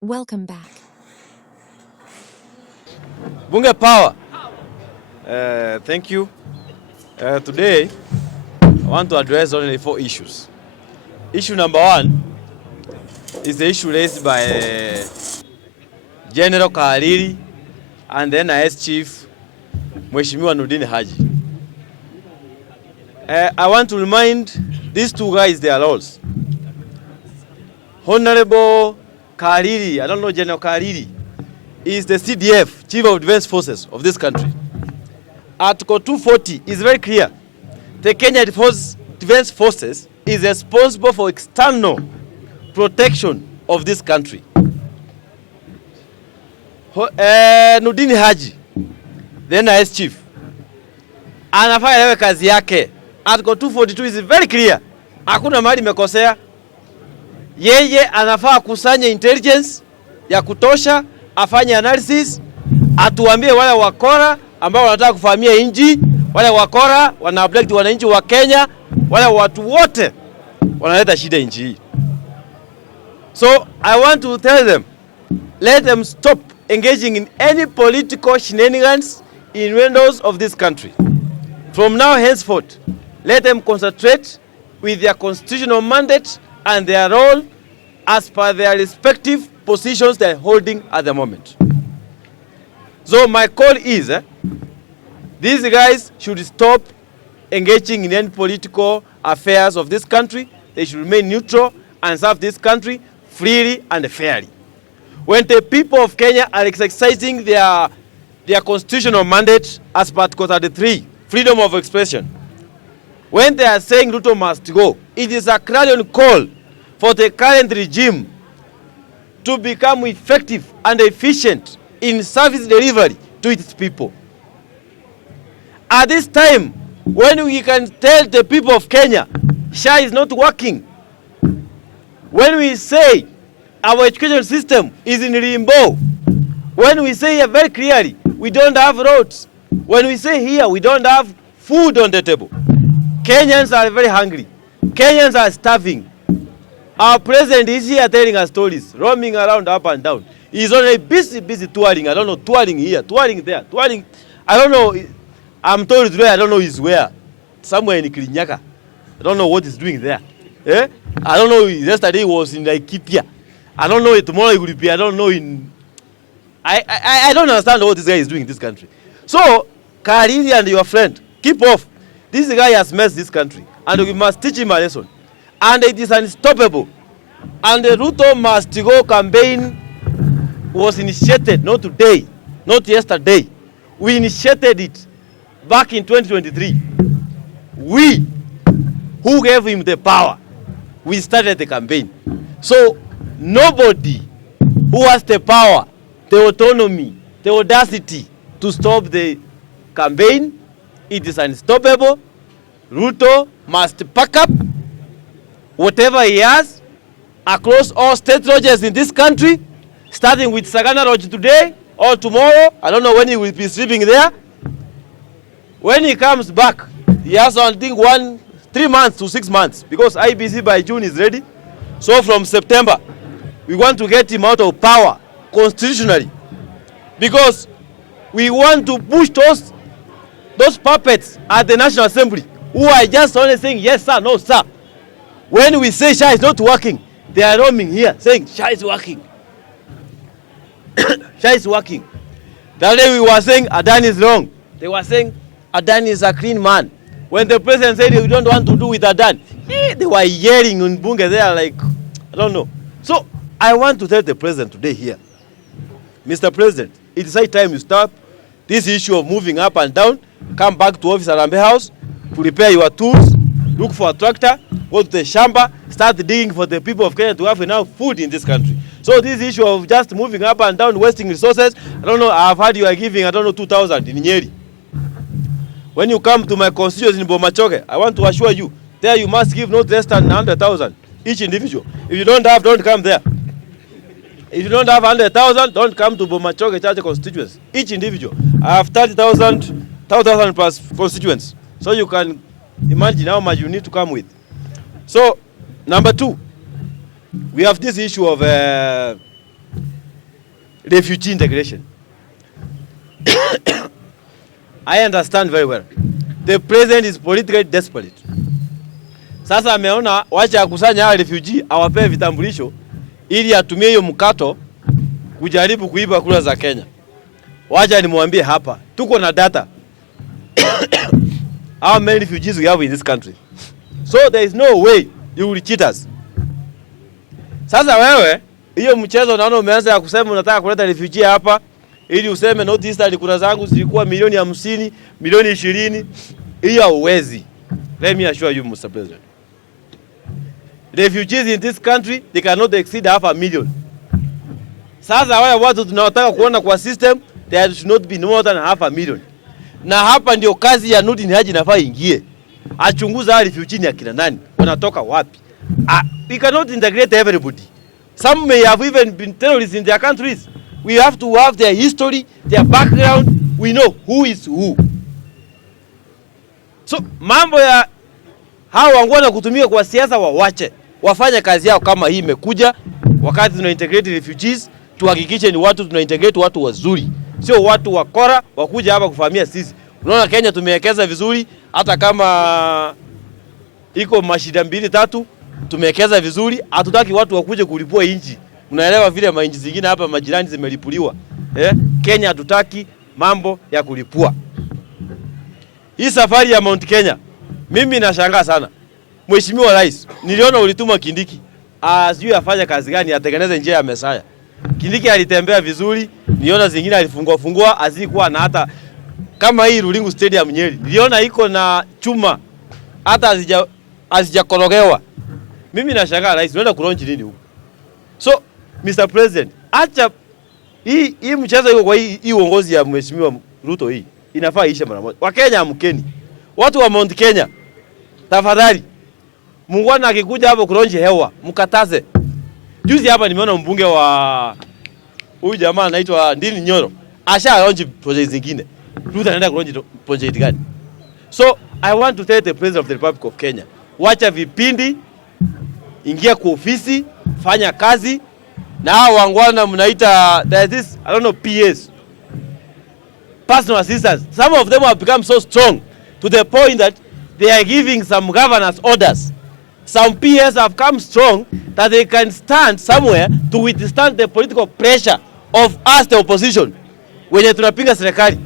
Welcome back. Bunge power. Thank you. Today, I want to address only 4 issues. Issue number 1 is the issue raised by General Kariri and then NIS Chief Mheshimiwa Nurdin Haji. I want to remind these 2 guys their roles. Honorable Kariri, I don't know General Kariri, is the CDF, Chief of Defense Forces of this country. Article 240 is very clear. The Kenya Defense Forces is responsible for external protection of this country. Nurdin Haji, the NIS Chief, anafanya kazi yake. Article 242 is very clear. Hakuna mahali mekosea. Yeye anafaa kusanya intelligence ya kutosha, afanye analysis, atuambie wale wakora ambao wanataka kufahamia inji, wale wakora wana abduct wananchi wa Kenya, wale watu wote wanaleta shida inchi hii. So I want to tell them, let them stop engaging in any political shenanigans in windows of this country. From now henceforth, let them concentrate with their constitutional mandate and their role as per their respective positions they are holding at the moment. So my call is, these guys should stop engaging in any political affairs of this country. They should remain neutral and serve this country freely and fairly. When the people of Kenya are exercising their constitutional mandate as per Article 33, freedom of expression, when they are saying Ruto must go, it is a clarion call for the current regime to become effective and efficient in service delivery to its people. At this time, when we can tell the people of Kenya, SHA is not working, when we say our education system is in limbo, when we say here very clearly we don't have roads, when we say here we don't have food on the table, Kenyans are very hungry. Kenyans are starving. Our president is here telling us stories, roaming around up and down. He's only busy touring. I don't know, touring here, touring there, touring. I don't know. I'm told today, I don't know he's where. Somewhere in Kirinyaga. I don't know what he's doing there. I don't know. Yesterday he was in Laikipia. I don't know. Tomorrow he will be. I don't know. I don't understand what this guy is doing in this country. So, Kariri and your friend, keep off. This guy has messed this country, and we must teach him a lesson. And it is unstoppable. And the Ruto must go campaign was initiated not today, not yesterday. We initiated it back in 2023. We, who gave him the power, we started the campaign. So nobody who has the power, the autonomy, the audacity to stop the campaign, it is unstoppable. Ruto must pack up whatever he has across all state lodges in this country, starting with Sagana Lodge today or tomorrow. I don't know when he will be sleeping there. When he comes back, he has, I think, 3 months to 6 months, because IBC by June is ready. So from September, we want to get him out of power constitutionally, because we want to push those puppets at the National Assembly who are just only saying yes sir, no sir. When we say SHA is not working, they are roaming here saying SHA is working. SHA is working. The other day we were saying Adani is wrong. They were saying Adani is a clean man. When the president said we don't want to do with Adani, they were yelling in Bunge there like, I don't know. So I want to tell the president today here, Mr. President, it is high time you stop this issue of moving up and down. Come back to office at Arambe House, prepare your tools, look for a tractor, go to the shamba, start digging for the people of Kenya to have enough food in this country. So this issue of just moving up and down, wasting resources, I don't know, I've heard you are giving, I don't know, 2,000 in Nyeri. When you come to my constituency in Bomachoge, I want to assure you, there you must give not less than 100,000 each individual. If you don't have, don't come there. If you don't have 100,000, don't come to Bomachoge Church constituency. Each individual. I have 30,000 plus constituents. So you can imagine how much you need to come with. So, number 2, we have this issue of refugee integration. I understand very well. The president is politically desperate. Sasa ameona wacha akusanya hao refugee awape vitambulisho ili atumie hiyo mkato kujaribu kuiba kura za Kenya. Wacha nimwambie hapa, tuko na data. How many refugees we have in this country? So there is no way you will cheat us. Sasa wewe, hiyo mchezo naona umeanza ya kusema unataka kuleta refugee hapa ili useme North Eastern kura zangu zilikuwa milioni 50, milioni 20. Hiyo uwezi. Let me assure you, Mr. President. Refugees in this country, they cannot exceed 500,000. Sasa wale watu tunawataka kuona kwa system, there should not be more than 500,000. Na hapa ndio kazi ya Nurdin Haji nafaa ingie. Achunguza hali refugee ni akina nani, wanatoka wapi. We cannot integrate everybody. Some may have even been terrorists in their countries. We have to have their history, their background. We know who is who. So mambo ya hao wangwana kutumika kwa siasa wawache. Wafanye kazi yao kama hii imekuja. Wakati tuna integrate refugees, tuhakikishe ni watu tuna integrate watu wazuri. Sio watu wakora wakuja hapa kufahamia sisi. Unaona Kenya tumewekeza vizuri, hata kama iko mashida 2-3 tumewekeza vizuri, hatutaki watu wakuje kulipua inji. Mnaelewa vile mainji zingine hapa majirani zimelipuliwa. Kenya hatutaki mambo ya kulipua. Hii safari ya Mount Kenya, mimi nashangaa sana. Mheshimiwa Rais, niliona ulituma Kindiki. Sijui afanye kazi gani, atengeneze njia ya Mesaya. Kindiki alitembea vizuri, niona zingine alifungua azikuwa na hata kama hii Rulingu Stadium Nyeri. Niliona iko na chuma hata hazijakorogewa. Mimi nashangaa Rais, unaenda kulonji nini huko? So, Mr. President, acha hii mchezo iko kwa hii uongozi ya Mheshimiwa Ruto hii. Inafaa ishe mara moja. Wakenya amkeni. Watu wa Mount Kenya, tafadhali. Muungwana akikuja hapo kulonji hewa, mkataze. Juzi hapa nimeona mbunge wa huyu jamaa anaitwa Ndini Nyoro. Asha launch project zingine. Ruto anaenda kulonji project gani? So, I want to tell the President of the Republic of Kenya, wacha vipindi, ingia kwa ofisi, fanya kazi, na hao wangwana mnaita there is I don't know PS. Personal assistants. Some of them have become so strong to the point that they are giving some governance orders. Some PS have come strong that they can stand somewhere to withstand the political pressure of us the opposition wenye tunapinga serikali.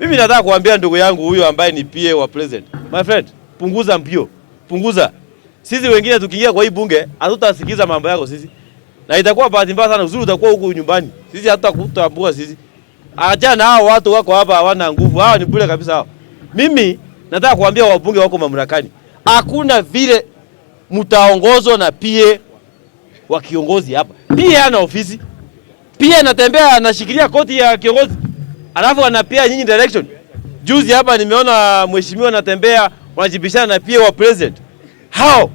Mimi nataka kuambia ndugu yangu huyo ambaye ni PA wa president, my friend, punguza mbio, punguza. Sisi wengine tukiingia kwa hii bunge hatutasikiza mambo yako sisi. Na itakuwa bahati mbaya sana, uzuri utakuwa huko nyumbani. Sisi hatutakutambua sisi. Achana hao watu wako hapa hawana nguvu. Hao ni bure kabisa hao. Mimi nataka kuambia wabunge wako mamlakani, hakuna vile mtaongozwa na PA wa kiongozi hapa. PA ana ofisi. PA anatembea anashikilia koti ya kiongozi. Alafu anapea nyinyi direction. Juzi hapa nimeona mheshimiwa anatembea wanajibishana na PA wa president. How?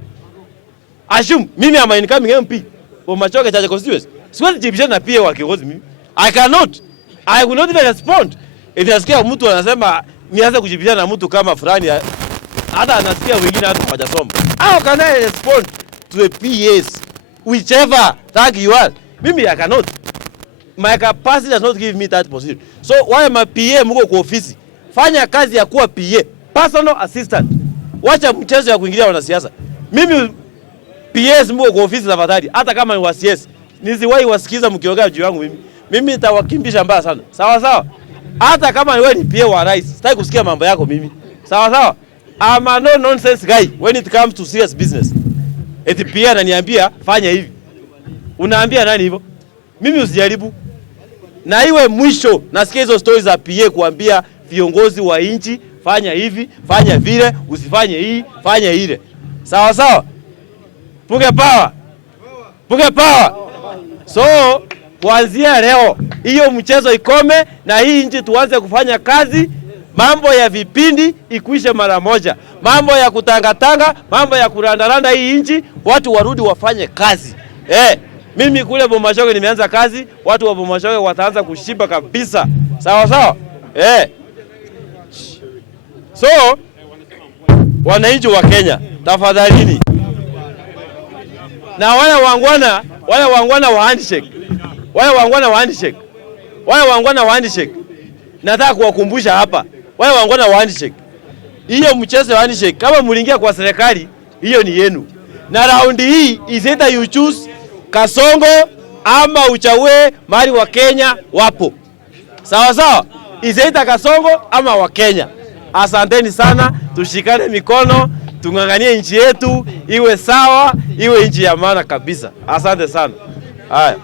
Assume mimi am incoming MP for Machoke Chache constituency. Siwezi jibishana na PA wa kiongozi mimi. I cannot. I will not even respond. If nasikia mtu anasema nianze kujibishana na mtu kama fulani, hata anasikia wengine hata hawajasoma. How can I respond to the PAs whichever rank you are? Mimi I cannot. My capacity does not give me that position. So why am I PA mko kwa ofisi? Fanya kazi ya kuwa PA, personal assistant. Wacha mchezo ya kuingilia wanasiasa. Mimi PS mko kwa ofisi tafadhali, hata kama ni wa CS. Nisiwahi wasikiza mkiongea juu yangu mimi. Mimi nitawakimbisha mbaya sana. Sawa sawa? Hata kama wewe ni PA wa rais, sitaki kusikia mambo yako mimi. Sawa sawa? I'm a no nonsense guy when it comes to serious business. Eti PA ananiambia fanya hivi. Unaambia nani hivyo? Mimi usijaribu. Na iwe mwisho nasikia hizo stories za PA kuambia viongozi wa nchi fanya hivi, fanya vile, usifanye hii, fanya ile. Sawa sawa? Punge power. Punge power. So, kuanzia leo hiyo mchezo ikome na hii nchi tuanze kufanya kazi. Mambo ya vipindi ikuishe mara moja. Mambo ya kutangatanga, mambo ya kurandaranda hii nchi, watu warudi wafanye kazi. Mimi kule Bomashoge nimeanza kazi, watu wa Bomashoge wataanza kushiba kabisa. Sawa sawa? So, wananchi wa Kenya, tafadhalini. Na wale wangwana wa handshake. Wale wangwana wa handshake. Wale wangwana wa handshake, nataka kuwakumbusha hapa. Wale wangwana wa handshake, hiyo mchezo wa handshake, kama mliingia kwa serikali, hiyo ni yenu. Na raundi hii is either you choose Kasongo ama uchague mahali wa Kenya wapo. Sawa sawa? Is either Kasongo ama wa Kenya. Asanteni sana, tushikane mikono, tunganganie nchi yetu iwe sawa, iwe nchi ya maana kabisa. Asante sana. Haya.